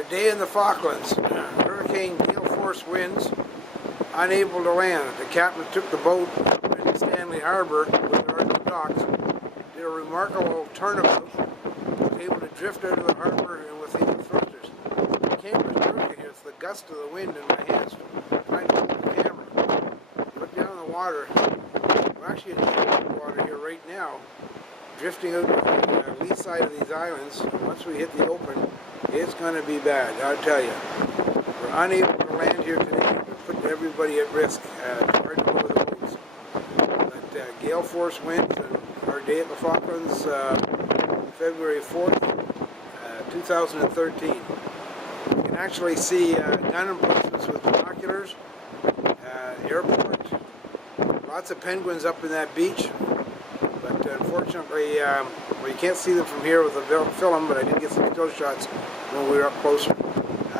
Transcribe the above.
Our day in the Falklands. Hurricane gale force winds, unable to land. The captain took the boat up in Stanley Harbour, where there are the docks, did a remarkable turnabout, was able to drift out of the harbour and with the thrusters. The camera's jerking here, it's the gust of the wind in my hands trying to hold the camera. Look down in the water. We're actually in shallow water here right now, drifting out of the lee side of these islands. Once we hit the open, it's going to be bad, I'll tell you. We're unable to land here today. We put everybody at risk. It's hard to lower the boats. But gale force winds and our day at the Falklands, February 4th, 2013. You can actually see gun emplacements with binoculars, airport, lots of penguins up in that beach. But unfortunately, well, you can't see them from here with the film, but I did get some still shots when we were up closer.